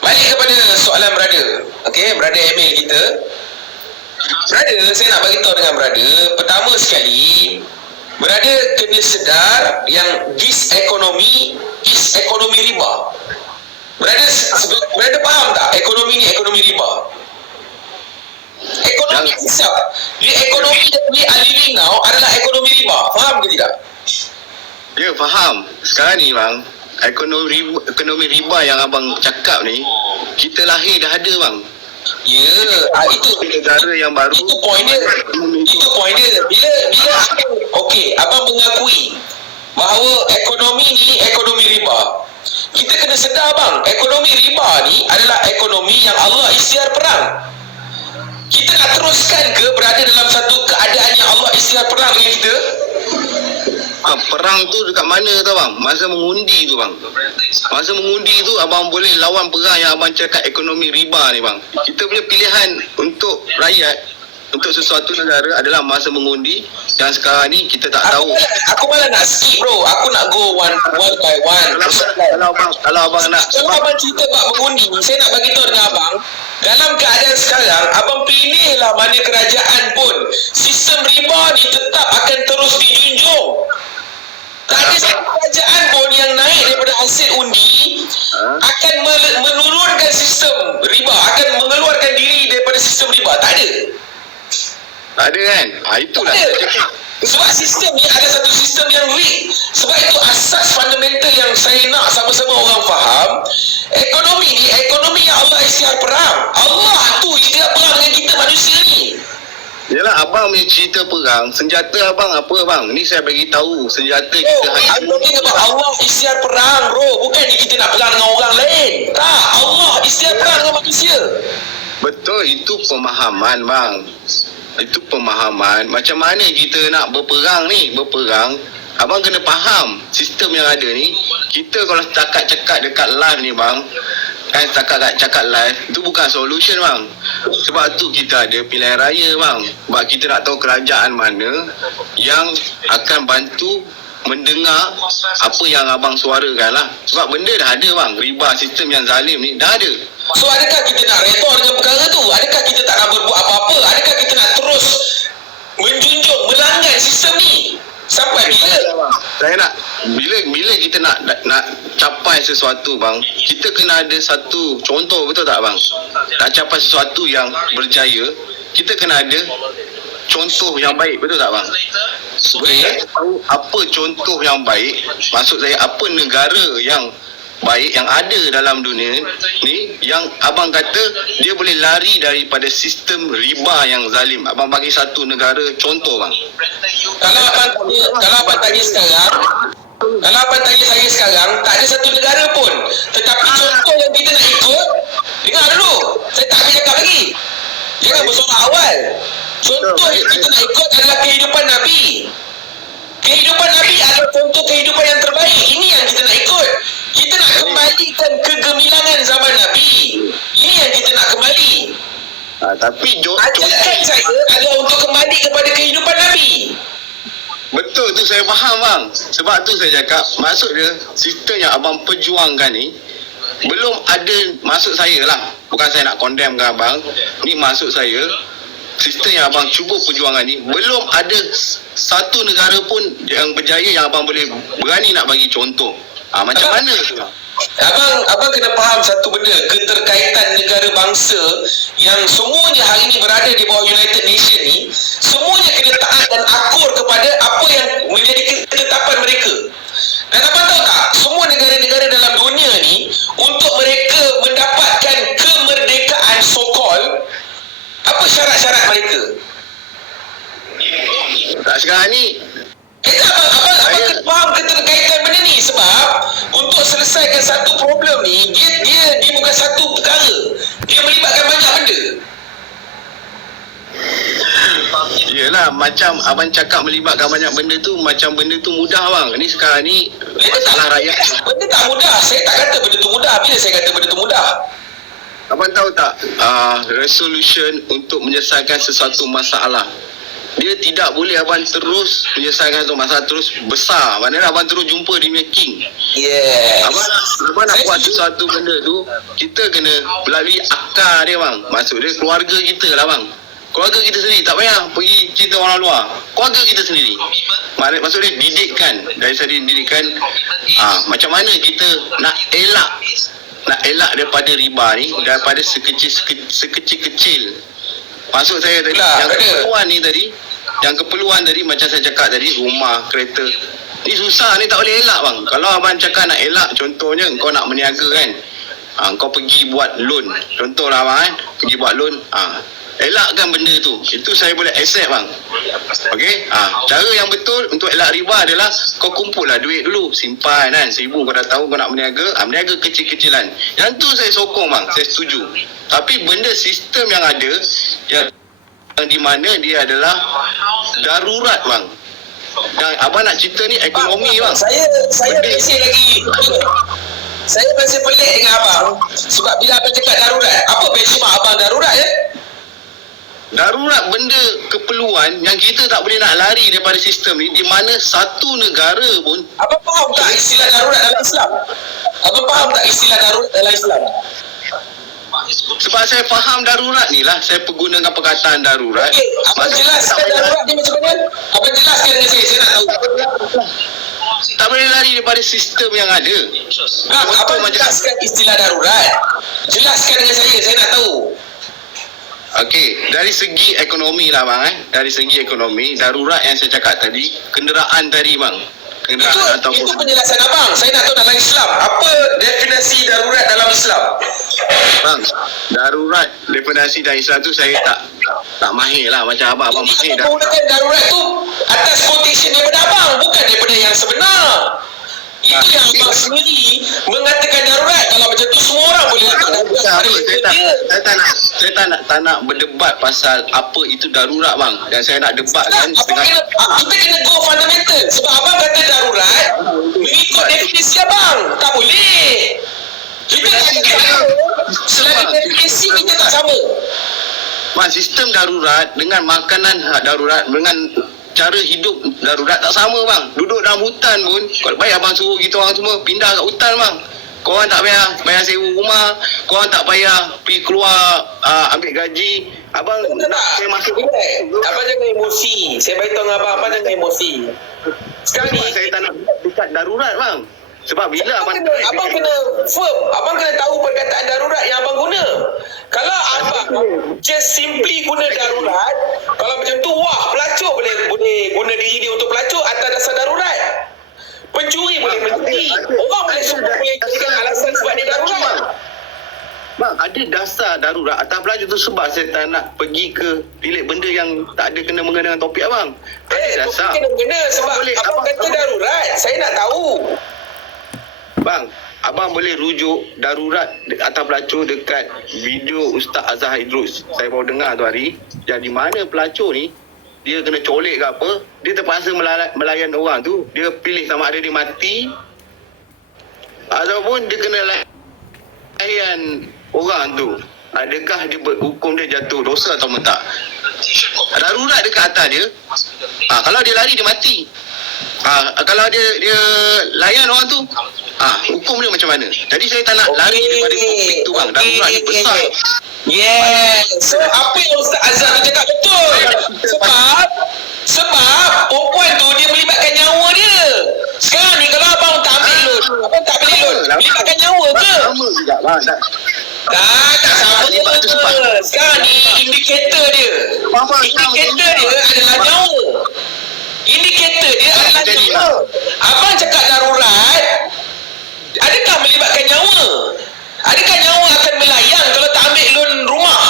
balik kepada soalan brother. Okey, brother Emil kita. Brother, saya nak bagi tahu dengan brother, pertama sekali, brother kena sedar yang this economy is ekonomi riba. Brother faham tak ekonomi ni ekonomi riba? Ekonomi hisap, di ekonomi that we are living now adalah ekonomi riba. Faham ke tidak? Ya, faham. Sekarang ni bang, ekonomi riba yang abang cakap ni, kita lahir dah ada bang. Ya, itu negara yang baru. Itu point dia. Bila okey, abang mengakui bahawa ekonomi ni ekonomi riba. Kita kena sedar bang, ekonomi riba ni adalah ekonomi yang Allah isytiar perang. Kita nak teruskan ke berada dalam satu keadaan yang Allah isytiar perang dengan kita? Perang tu dekat mana tau bang? Masa mengundi tu bang. Masa mengundi tu abang boleh lawan perang yang abang cakap ekonomi riba ni bang. Kita punya pilihan untuk rakyat, untuk sesuatu negara adalah masa mengundi, dan sekarang ni kita tak tahu. Aku malah nak skip bro. Aku nak go one by one. Kalau abang nak, kalau abang cerita bab mengundi, saya nak bagi tahu dengan abang, dalam keadaan sekarang, abang pilihlah mana kerajaan pun, sistem riba ni tetap akan terus dijunjung. Tak ada satu kerajaan pun yang naik daripada hasil undi akan menurunkan sistem riba, akan mengeluarkan diri daripada sistem riba. Tak ada. Tak ada kan? Itulah saya cakap. Sebab sistem ni ada satu sistem yang weak. Sebab itu asas fundamental yang saya nak sama-sama orang faham, ekonomi ni ekonomi yang Allah isytiar perang. Allah tu isytiar perang dengan kita manusia ni. Yalah, abang punya cerita perang, senjata abang apa bang? Ni saya bagi tahu senjata kita. Allah isytiar perang bro, bukan kita nak perang dengan orang lain. Tak, Allah isytiar perang dengan manusia. Betul, itu pemahaman bang. Itu pemahaman. Macam mana kita nak berperang ni? Berperang, abang kena faham sistem yang ada ni. Kita kalau cakap dekat live ni bang, kan cakap live, itu bukan solution bang. Sebab tu kita ada pilihan raya bang. Sebab kita nak tahu kerajaan mana yang akan bantu mendengar apa yang abang suarakan lah. Sebab benda dah ada bang, riba, sistem yang zalim ni dah ada. So adakah kita nak redor dengan perkara tu? Adakah kita tak nak berbuat apa-apa? Adakah kita nak terus menjunjung, melanggar sistem ni. Sampai bila? Saya nak bila kita nak capai sesuatu bang, kita kena ada satu contoh, betul tak bang? Nak capai sesuatu yang berjaya, kita kena ada contoh yang baik, betul tak bang? Boleh tahu apa contoh yang baik? Maksud saya apa negara yang baik yang ada dalam dunia ni yang abang kata dia boleh lari daripada sistem riba yang zalim. Abang bagi satu negara contoh bang. Kalau abang tanya saya sekarang, tak ada satu negara pun. Tetapi contoh yang kita nak ikut, dengar dulu, saya tak habis cakap lagi. Jangan bersorak awal. Contoh yang kita nak ikut adalah kehidupan Nabi. Kehidupan Nabi adalah contoh kehidupan yang terbaik. Ini yang kita nak ikut. Kita nak kembalikan kegemilangan zaman Nabi. Ini yang kita nak kembali. Tapi ajaran saya adalah untuk kembali kepada kehidupan Nabi. Betul tu, saya faham bang. Sebab tu saya cakap, maksud dia sistem yang abang perjuangkan ni belum ada, maksud saya lah, bukan saya nak condemn ke abang, ni maksud saya sistem yang abang cuba perjuangan ni belum ada satu negara pun yang berjaya yang abang boleh berani nak bagi contoh. Macam mana tu? Abang kena faham satu benda, keterkaitan negara bangsa yang semuanya hari ini berada di bawah United Nations ni, semuanya kena taat dan akur kepada apa yang menjadi ketetapan mereka. Dan abang tahu tak, semua negara-negara dalam dunia ni, untuk mereka mendapatkan kemerdekaan so-called, apa syarat-syarat mereka? Tak sekarang ni Abang kena faham keterkaitan benda ni. Sebab untuk selesaikan satu problem ni, dia bukan satu perkara, dia melibatkan banyak benda. Yelah, macam abang cakap melibatkan banyak benda tu, macam benda tu mudah bang. Ni sekarang ni masalah rakyat. Benda tak mudah. Saya tak kata benda tu mudah. Bila saya kata benda tu mudah? Abang tahu tak, resolution untuk menyelesaikan sesuatu masalah, dia tidak boleh abang terus menyelesaikan satu masalah terus besar. Maknanya abang terus jumpa dia punya king. Yes. Abang nak buat sesuatu benda tu, kita kena melalui akar dia bang. Maksud dia keluarga kita lah bang. Keluarga kita sendiri, tak payah pergi cerita orang luar. Keluarga kita sendiri. Maksud dia didikkan, dari tadi didikkan macam mana kita nak elak daripada riba ni, daripada sekecil-kecil. Maksud saya tadi, yang keperluan tadi macam saya cakap tadi, rumah, kereta. Ni susah ni, tak boleh elak bang. Kalau abang cakap nak elak, contohnya kau nak meniaga kan, kau pergi buat loan. Contohlah abang pergi buat loan, elakkan benda tu. Itu saya boleh accept bang. Okey? Cara yang betul untuk elak riba adalah kau kumpul lah duit dulu, simpan kan, 1,000 kau dah tahu kau nak meniaga, meniaga kecil-kecilan. Yang tu saya sokong bang, saya setuju. Tapi benda sistem yang ada yang di mana dia adalah darurat bang. Dan abang nak cerita ni ekonomi bang. Saya masih lagi, saya masih pelik dengan abang. Sebab bila abang cakap darurat, apa benchmark abang darurat ya? Darurat benda keperluan yang kita tak boleh nak lari daripada sistem ni, di mana satu negara pun. Abang faham tak istilah darurat dalam Islam? Abang faham tak istilah darurat dalam Islam? Sebab saya faham darurat ni lah, saya pergunakan perkataan darurat. Okey, abang jelaskan darurat ni macam mana? Abang jelaskan dengan saya nak tahu. Tak boleh lari daripada sistem yang ada. Abang jelaskan istilah darurat. Jelaskan dengan saya nak tahu. Okey, dari segi ekonomi lah bang Dari segi ekonomi, darurat yang saya cakap tadi, kenderaan tadi bang. Kenderaan Itu penjelasan abang. Saya nak tahu dalam Islam, apa definisi darurat dalam Islam? Bang, darurat definisi dalam Islam tu saya tak mahir lah macam abang mahir dah. Menggunakan darurat tu atas quotation daripada abang, bukan daripada yang sebenar. Itu yang abang sendiri mengatakan darurat. Kalau macam tu semua orang boleh letak darurat. Saya tak nak berdebat pasal apa itu darurat bang. Dan saya nak debat kan kita kena go fundamental. Sebab abang kata darurat mengikut definisi abang. Tak boleh. Kita tak selagi definisi kita tak sama. Bang, sistem darurat dengan makanan darurat, dengan cara hidup darurat tak sama bang. Duduk dalam hutan pun, kalau baik abang suruh kita orang semua pindah kat hutan bang. Korang tak payah sewa rumah, korang tak payah pergi keluar ambil gaji. Abang saya masuk. Abang jangan emosi. Saya beritahu dengan abang jangan emosi. Sekarang ni Saya tak nak dekat darurat bang. Sebab bila abang kena firm. Abang kena tahu perkataan darurat yang abang guna. Kalau abang just simply guna darurat, kalau macam tu, wah, pelacur boleh guna diri dia untuk pelacur atas dasar darurat. Pencuri boleh mencuri. Orang boleh jadikan alasan sebab dia darurat. Bang, ada dasar darurat atas pelacur tu sebab saya tak nak pergi ke bilik benda yang tak ada kena-mengena dengan topik abang. Ada dasar. Kena sebab abang kata darurat. Saya nak tahu. Bang, abang boleh rujuk darurat atas pelacur dekat video Ustaz Azhar Idrus. Saya baru dengar tu hari. Yang di mana pelacur ni, dia kena colek ke apa, dia terpaksa melayan orang tu. Dia pilih sama ada dia mati ataupun dia kena layan orang tu. Adakah dia hukum dia jatuh dosa atau tak? Darurat dekat atas dia. Kalau dia lari dia mati. Kalau dia layan orang tu, hukum dia macam mana? Jadi saya tak nak lari daripada topik tu bang. Darurat ni besar. So apa yang Ustaz Azhar cakap betul. Sebab perempuan tu dia melibatkan nyawa dia. Sekarang ni kalau abang tak ambil loan, abang tak beli loan, melibatkan nyawa ke? Sama juga bang. Tak sama. Sekarang ni indikator dia adalah nyawa. Indikator dia adalah nyawa. Abang cakap darurat, adakah melibatkan nyawa? Adakah nyawa akan melayang kalau tak ambil loan rumah?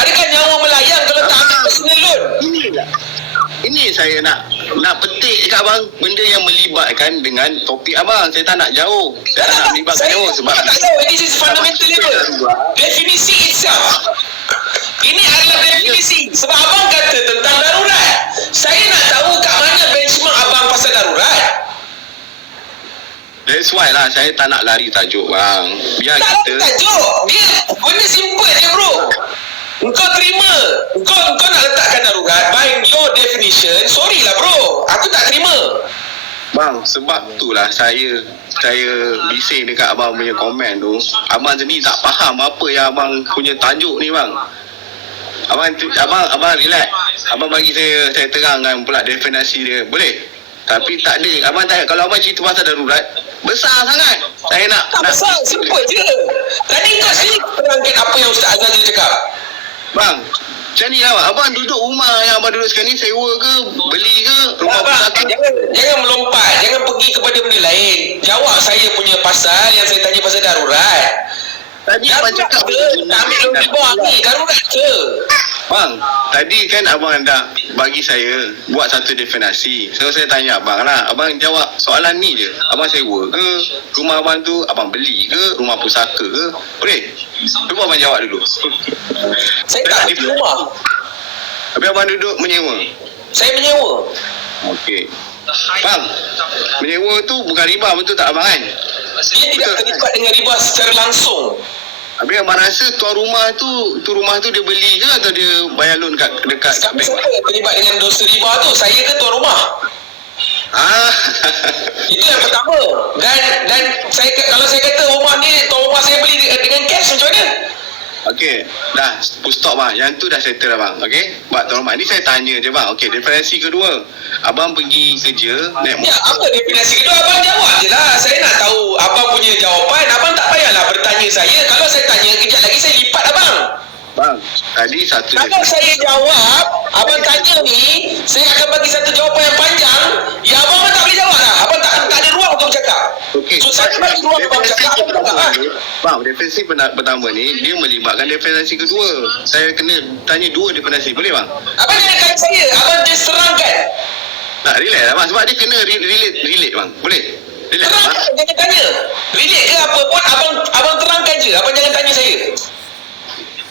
Adakah nyawa melayang kalau tak ambil personal loan? Ini saya nak petik kat abang benda yang melibatkan dengan topik abang. Saya tak nak jauh. Saya tak nak melibatkan nyawa sebab tak tahu. This is fundamental level. Definisi itself. Ini adalah definisi. Sebab abang kata tentang darurat. Saya nak tahu kat mana benchmark abang pasal darurat. That's why lah saya tak nak lari tajuk bang. Biar tak kita tajuk. Dia benda simple je bro. Engkau terima. Engkau nak letakkan darurat by your definition. Sorry lah bro. Aku tak terima. bang, sebab itulah saya bising dekat abang punya komen tu. Abang sendiri tak faham apa yang abang punya tajuk ni bang. Abang relax. Abang bagi saya terangkan pula definisi dia. Boleh? Tapi tak ada. Abang tak, kalau abang cerita pasal darurat besar sangat. Saya nak besar, simple je. Tadi kau sendiri terangkan apa yang Ustaz Azhar cakap. Bang, macam ni lah bang. Abang duduk rumah yang abang duduk sekarang ni sewa ke, beli ke, rumah pusaka? Jangan melompat. Jangan pergi kepada benda lain. Jawab saya punya pasal yang saya tanya pasal darurat. Tadi abang cakap ke? Tak ambil loan di bawah ni. Darurat ke? Bang, tadi kan abang dah bagi saya buat satu definisi. So saya tanya abang lah. Abang jawab soalan ni je. Abang sewa ke? Rumah abang tu abang beli ke? Rumah pusaka ke? Boleh? Cuba abang jawab dulu. Saya tak beli rumah. Tapi abang duduk menyewa? Saya menyewa. Okey. Bang, menyewa tu bukan riba, betul tak abang kan? Dia tidak terlibat dengan riba secara langsung. Habis abang rasa tuan rumah tu dia beli ke atau dia bayar loan dekat bank? Siapa yang terlibat dengan dosa riba tu? Saya ke tuan rumah? Itu yang pertama. Dan kalau saya kata rumah ni tuan rumah saya beli dengan cash, macam mana? Okey, dah stop bang. Yang tu dah settle lah bang. Okey, buat tuan rumah. Ni saya tanya je bang. Okey, definisi kedua. Abang pergi kerja naik motor. Ya, apa definisi kedua? Abang jawab je lah. Saya nak tahu abang punya jawapan. Abang tak payahlah bertanya saya. Kalau saya tanya kejap lagi saya lipat abang. Bang, tadi satu kalau saya jawab, abang tanya ni, saya akan bagi satu jawapan yang panjang. Ya abang tak boleh jawab lah. Abang tak ada ruang untuk bercakap. Okey. So saya bagi ruang abang bercakap. Bang, definisi pertama ni dia melibatkan definisi kedua. Saya kena tanya dua definisi. Boleh bang? Abang jangan tanya saya. Abang just serangkan. Tak, relax lah bang. Sebab dia kena relate bang. Boleh? Relax terangkan, bang. jangan tanya. Relate ke apa pun, abang terangkan je. Abang jangan tanya saya.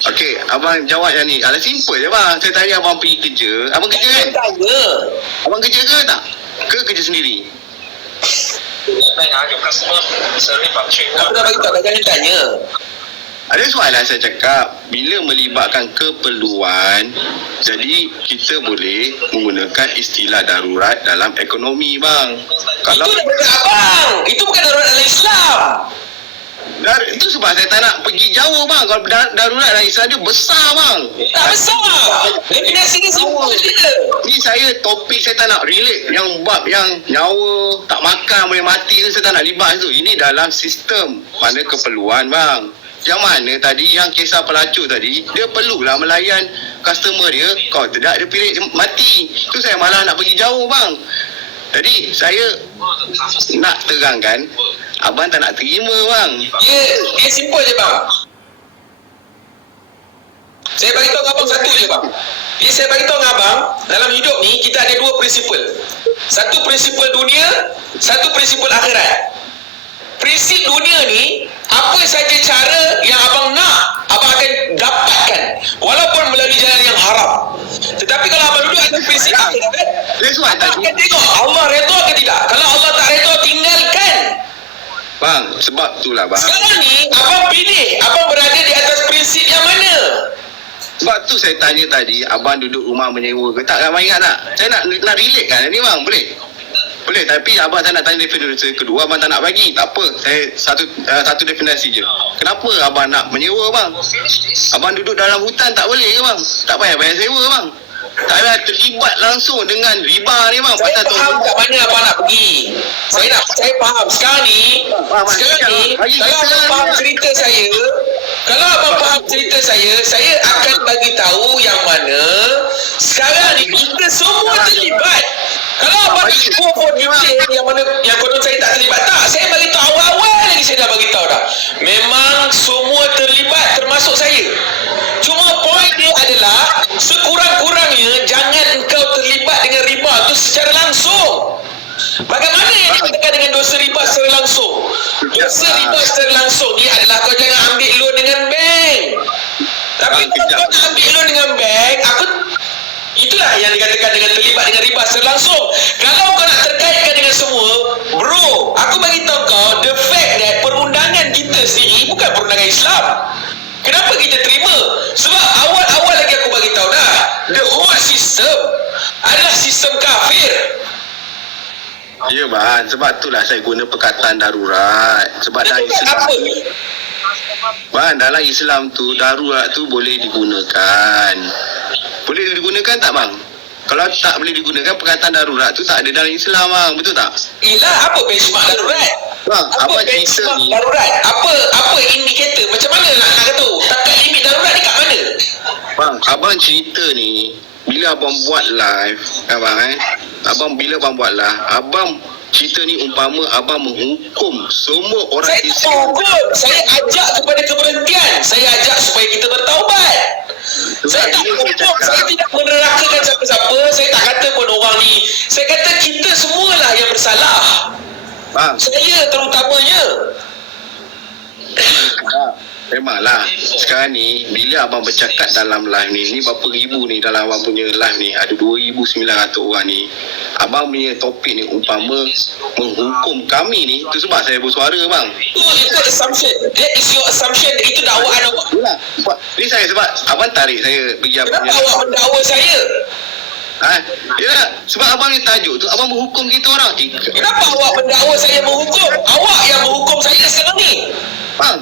Okey, abang jawab yang ni. Alah, simple je bang. Saya tanya abang pergi kerja. Abang kerja kan? Tanya. Abang kerja ke tak? Ke kerja sendiri? Aku dah bagi tahu, jangan tanya. Ada soalan saya cakap, bila melibatkan keperluan, jadi kita boleh menggunakan istilah darurat dalam ekonomi bang. Kalau itu daripada abang. Itu bukan darurat dalam Islam. Itu sebab saya tak nak pergi jauh bang. Kalau darurat dalam Islam dia besar bang. Tak besar. Definisi dia simple je. Ni saya topik saya tak nak relate yang bab yang nyawa tak makan boleh mati tu, saya tak nak libat tu. Ini dalam sistem mana keperluan bang. Yang mana tadi yang kisah pelacur tadi, dia perlulah melayan customer dia. Kalau tidak dia pilih mati. Tu saya malah nak pergi jauh bang. Jadi saya nak terangkan, abang tak nak terima bang. Dia simple je bang. Saya bagi tahu abang satu je bang. Saya bagi tahu abang, dalam hidup ni kita ada dua prinsipal. Satu prinsipal dunia, satu prinsipal akhirat. Prinsip dunia ni, apa saja cara yang abang nak, abang akan dapatkan walaupun melalui jalan yang haram. Tetapi kalau abang duduk atas prinsip akhirat, abang akan tengok Allah redha ke tidak. Kalau Allah tak redha, tinggalkan. Bang, sebab itulah bang. Sekarang ni abang pilih, abang berada di atas prinsip yang mana? Sebab tu saya tanya tadi, abang duduk rumah menyewa ke tak? Abang ingat tak? Saya nak relate kan ni bang, boleh? Boleh, tapi abang tak nak tanya definisi kedua, abang tak nak bagi. Tak apa, saya satu definisi je. Kenapa abang nak menyewa bang? Abang duduk dalam hutan tak boleh ke bang? Tak payah bayar sewa bang. Tak payah terlibat langsung dengan riba ni bang. Saya faham kat mana abang nak pergi. Saya faham. Sekarang ni kalau abang faham cerita saya, saya akan bagi tahu yang mana sekarang ni kita semua terlibat. Kalau abang nak for detail yang mana yang konon saya tak terlibat, tak, saya bagi tahu awal lagi, saya dah bagi tahu dah. Memang semua terlibat termasuk saya. Cuma poin dia adalah sekurang-kurangnya jangan engkau terlibat dengan riba tu secara langsung. Bagaimana yang dikatakan dengan dosa riba secara langsung? Dosa riba secara langsung dia adalah kau jangan ambil loan dengan bank. Tapi kalau kau nak ambil loan dengan bank, itulah yang dikatakan dengan terlibat dengan riba secara langsung. Kalau kau nak terkaitkan dengan semua, bro, aku bagi tahu kau the fact that perundangan kita sendiri bukan perundangan Islam. Kenapa kita terima? Sebab awal-awal lagi aku bagi tahu dah, the whole system adalah sistem kafir. Ya bang, sebab itulah saya guna perkataan darurat. Sebab dalam Islam apa? Bang, dalam Islam tu darurat tu boleh digunakan. Boleh digunakan tak bang? Kalau tak boleh digunakan, perkataan darurat tu tak ada dalam Islam bang, betul tak? Ialah apa benchmark darurat? Bang, Apa benchmark darurat? Apa indikator? Macam mana nak kata? Takat limit darurat ni kat mana? Bang, abang cerita ni bila abang buat live, bila abang buat live, abang cerita ni umpama abang menghukum semua orang Islam. Saya tak menghukum, saya ajak kepada keberhentian. Saya ajak supaya kita bertaubat. Saya tak menghukum, saya tidak menerakakan siapa-siapa. Saya tak kata pun orang ni. Saya kata kita semualah yang bersalah. Bang, saya terutamanya. memanglah sekarang ni bila abang bercakap dalam live ni berapa ribu ni dalam abang punya live ni, ada 2,900 orang ni. Abang punya topik ni umpama menghukum kami ni, tu sebab saya bersuara bang. Itu assumption. That is your assumption. Itu dakwaan awak. Itulah. Ni saya sebab abang tarik saya pergi abang Kenapa awak mendakwa saya? Ya, sebab abang ni tajuk tu abang menghukum kita orang. Kenapa awak mendakwa saya menghukum? Awak yang menghukum saya sekarang ni. Bang,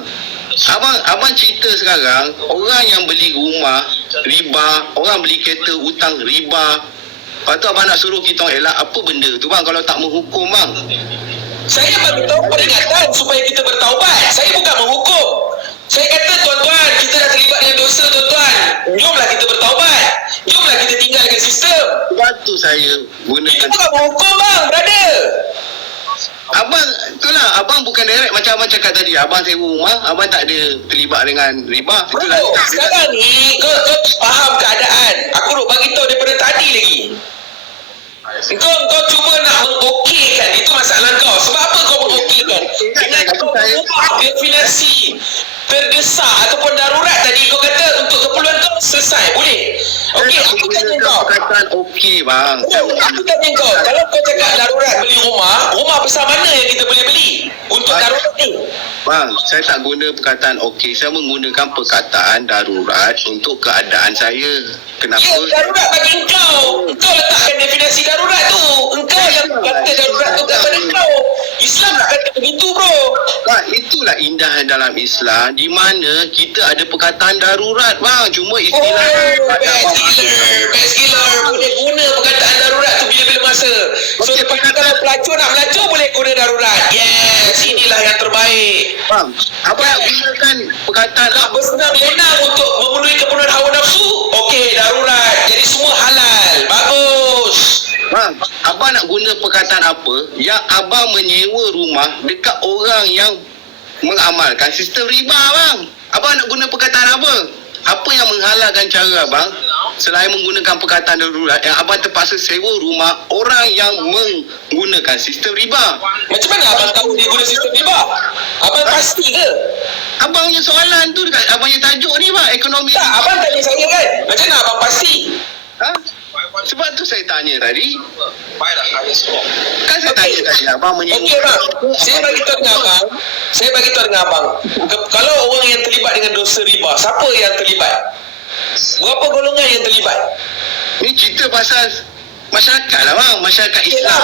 abang cerita sekarang orang yang beli rumah riba, orang beli kereta hutang riba. Lepas tu abang nak suruh kita orang elak apa benda tu bang kalau tak menghukum bang? Saya bagi tahu peringatan supaya kita bertaubat. Saya bukan menghukum. Saya kata tuan-tuan, kita dah terlibat dengan dosa tuan-tuan. Jomlah kita bertaubat. Jomlah kita tinggalkan sistem. Sebab tu saya gunakan. Kita bukan menghukum bang, brother. Abang, itulah abang bukan direct macam abang cakap tadi. Abang sewa rumah, abang tak ada terlibat dengan riba. Itulah. Bro, sekarang ni kau faham keadaan. Aku nak bagi tahu daripada tadi lagi. Kau cuba nak mengokeykan, itu masalah kau. Sebab apa kau mengokeykan? Dengan kau mengubah definisi terdesak ataupun darurat tadi, kau kata untuk keperluan kau selesai, boleh? Okey, aku tanya kau. Perkataan okey bang. Aku tanya kau, kalau kau cakap darurat beli rumah besar mana yang kita boleh beli untuk darurat ni? Bang, saya tak guna perkataan okey. Saya menggunakan perkataan darurat untuk keadaan saya. Kenapa? Ya, darurat bagi engkau. Engkau letakkan definisi darurat tu. Engkau yang kata darurat tu kat pada engkau. Islam tak kata begitu bro. Bang, itulah indah dalam Islam, di mana kita ada perkataan darurat bang. Cuma istilah best gila. Boleh guna perkataan darurat tu bila-bila masa. So Okey, lepas tu kalau pelacur nak melacur boleh guna darurat. Yes, inilah yang terbaik. bang, abang nak gunakan perkataan Nak bersenam lenang untuk memenuhi kepenuhan hawa nafsu. Okey, darurat. Jadi semua halal. Bagus. bang, abang nak guna perkataan apa yang abang menyewa rumah dekat orang yang mengamalkan sistem riba bang. Abang nak guna perkataan apa? Apa yang menghalalkan cara abang selain menggunakan perkataan darurat yang abang terpaksa sewa rumah orang yang menggunakan sistem riba? Macam mana abang tahu dia guna sistem riba? Abang pasti ke? Abang punya soalan tu dekat abang punya tajuk ni bang, ekonomi Tak, riba. abang tanya saya kan. Macam mana abang pasti? Ha? Sebab tu saya tanya tadi. Kan saya tanya tadi abang menyewa. Okey bang, saya bagi tahu dengan abang. Kalau orang yang terlibat dengan dosa riba, siapa yang terlibat? Berapa golongan yang terlibat? Ni cerita pasal masyarakat lah bang, masyarakat Islam.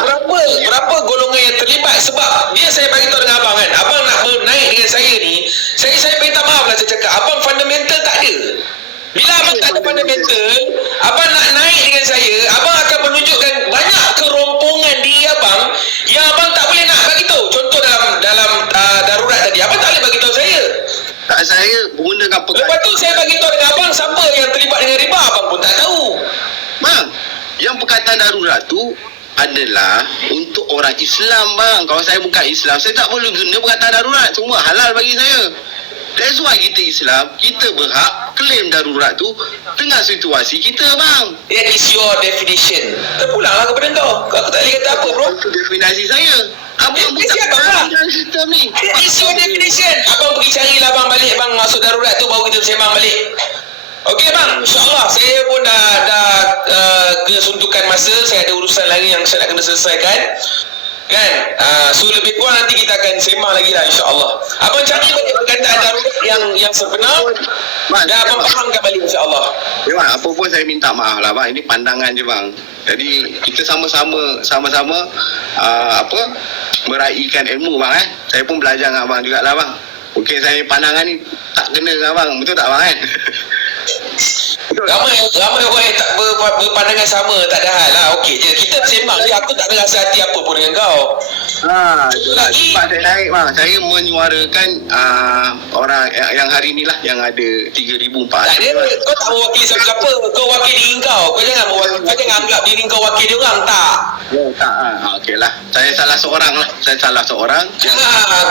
Berapa golongan yang terlibat? Sebab dia saya bagi tahu dengan abang kan. Abang nak naik dengan saya ni, saya minta maaf lah saya cakap. Abang fundamental tak ada. Bila abang tak ada fundamental, abang nak naik dengan saya, abang akan menunjukkan banyak kerompongan diri abang yang abang tak boleh nak bagi tahu. Contoh dalam darurat tadi, abang tak boleh bagi tahu saya. Tak, saya menggunakan Lepas perkataan. tu saya bagi tahu dengan abang siapa yang terlibat dengan riba, abang pun tak tahu. Bang, yang perkataan darurat tu adalah untuk orang Islam bang. Kalau saya bukan Islam, saya tak boleh guna perkataan darurat. Semua halal bagi saya. That's why kita Islam, kita berhak claim darurat tu dengan situasi kita bang. That is your definition. Terpulanglah kepada kau. Aku tak boleh kata apa bro. Itu definisi saya. Abang pun Definisi tak abang lah. dalam sistem ni. That is your definition. Abang pergi carilah bang balik, bang masuk darurat tu baru kita bersembang balik. Okey bang, insyaAllah saya pun dah kesuntukan masa. Saya ada urusan lagi yang saya nak kena selesaikan kan. So lebih kurang nanti kita akan sembang lagi lah insyaAllah. Abang cari balik perkataan darurat yang sebenar dan abang fahamkan balik insyaAllah. Ya bang, apa pun saya minta maaf lah bang. Ini pandangan je bang. Jadi kita sama-sama meraihkan ilmu bang. Saya pun belajar dengan abang jugalah bang. Mungkin saya pandangan ni tak kena dengan abang. Betul tak bang kan? Ramai orang yang tak berpandangan sama, tak ada hal lah. Okey je, kita sembang je. Aku tak ada rasa hati apa pun dengan kau. Itulah sebab saya naik bang. Saya menyuarakan orang yang hari ni lah yang ada 3,400. Tak ada, kau tak mewakili siapa-siapa. Kau wakil diri kau. Kau jangan anggap diri kau wakil dia orang, tak. Ya tak. Okey lah. Saya salah seorang lah.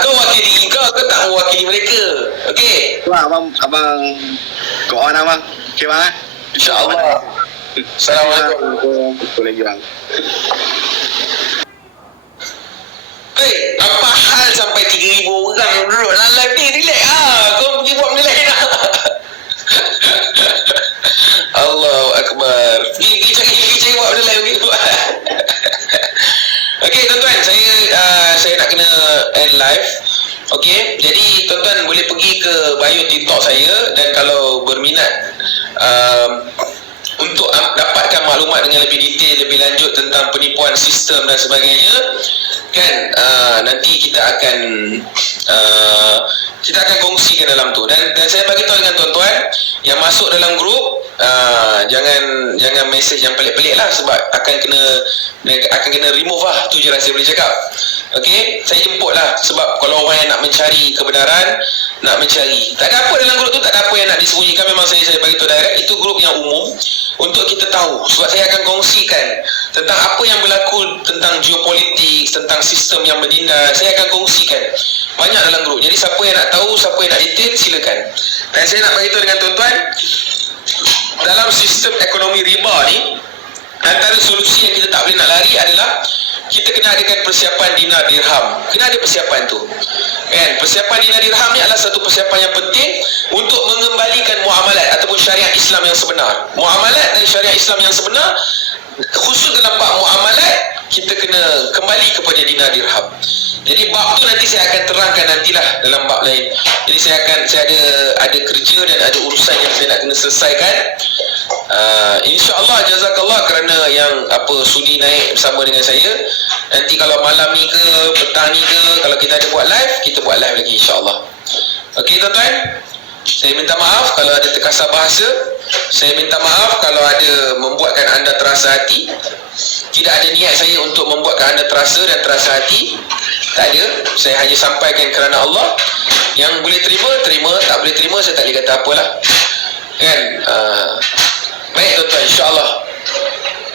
Kau wakil diri kau tak mewakili mereka. Okey. Abang go on abang. Okey bang. InsyaAllah. Assalamualaikum. Boleh bang. Apa hal sampai 3,000 orang duduk dalam live ni? Relax kau pergi buat benda lain Allahu Akbar. Pergi cari buat benda lain. Okey tuan-tuan, saya nak kena end live. Okey, jadi tuan-tuan boleh pergi ke bio TikTok saya, dan kalau berminat untuk dapatkan maklumat dengan lebih detail, lebih lanjut tentang penipuan sistem dan sebagainya kan, nanti kita akan kongsikan dalam tu, dan saya bagi tahu dengan tuan-tuan yang masuk dalam grup, jangan mesej yang pelik-pelik lah, sebab akan kena remove lah. Tu je lah saya boleh cakap. Okey, saya jemput lah, sebab kalau orang yang nak mencari kebenaran, nak mencari, tak ada apa dalam grup tu, tak ada apa yang nak disembunyikan. Memang saya bagi tahu direct, itu grup yang umum untuk kita tahu, sebab saya akan kongsikan tentang apa yang berlaku, tentang geopolitik, tentang sistem yang menindas. Saya akan kongsikan banyak dalam grup. Jadi siapa yang nak tahu, siapa yang nak detail, silakan. Dan saya nak bagi tahu dengan tuan-tuan, dalam sistem ekonomi riba ni, antara solusi yang kita tak boleh nak lari adalah kita kena adakan persiapan dinar dirham. Kena ada persiapan tu kan. Persiapan dinar dirham ni adalah satu persiapan yang penting untuk mengembalikan muamalat ataupun syariat Islam yang sebenar. Muamalat dan syariat Islam yang sebenar, khusus dalam bab muamalat, kita kena kembali kepada dinar dirham. Jadi bab tu nanti saya akan terangkan nantilah dalam bab lain. Jadi saya ada kerja dan ada urusan yang saya nak kena selesaikan. InsyaAllah, jazakallah kerana yang sudi naik bersama dengan saya. Nanti kalau malam ni ke, petang ni ke, kalau kita ada buat live, kita buat live lagi insya-Allah. Okey tuan-tuan, saya minta maaf kalau ada terkasar bahasa. Saya minta maaf kalau ada membuatkan anda terasa hati. Tidak ada niat saya untuk membuatkan anda terasa dan terasa hati. Tak ada. Saya hanya sampaikan kerana Allah. Yang boleh terima, terima. Tak boleh terima, saya tak boleh kata apalah. Kan? Baik tuan-tuan, insya-Allah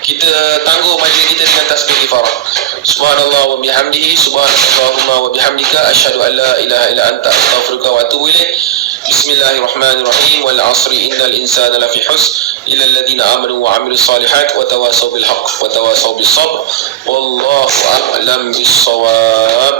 kita tangguh majlis kita dengan tasbih ifarah. Subhanallah wa bihamdihi, subhanallahumma wa bihamdika, asyhadu an la ilaha illa anta, astaghfiruka wa atubu ilaik. Bismillahirrahmanirrahim. Wal 'asri innal insana lafi husn illa alladhina amanu wa 'amilus solihat wa tawasaw bil haqq wa tawasaw bis sabr. Wallahu a'lam bis shawab.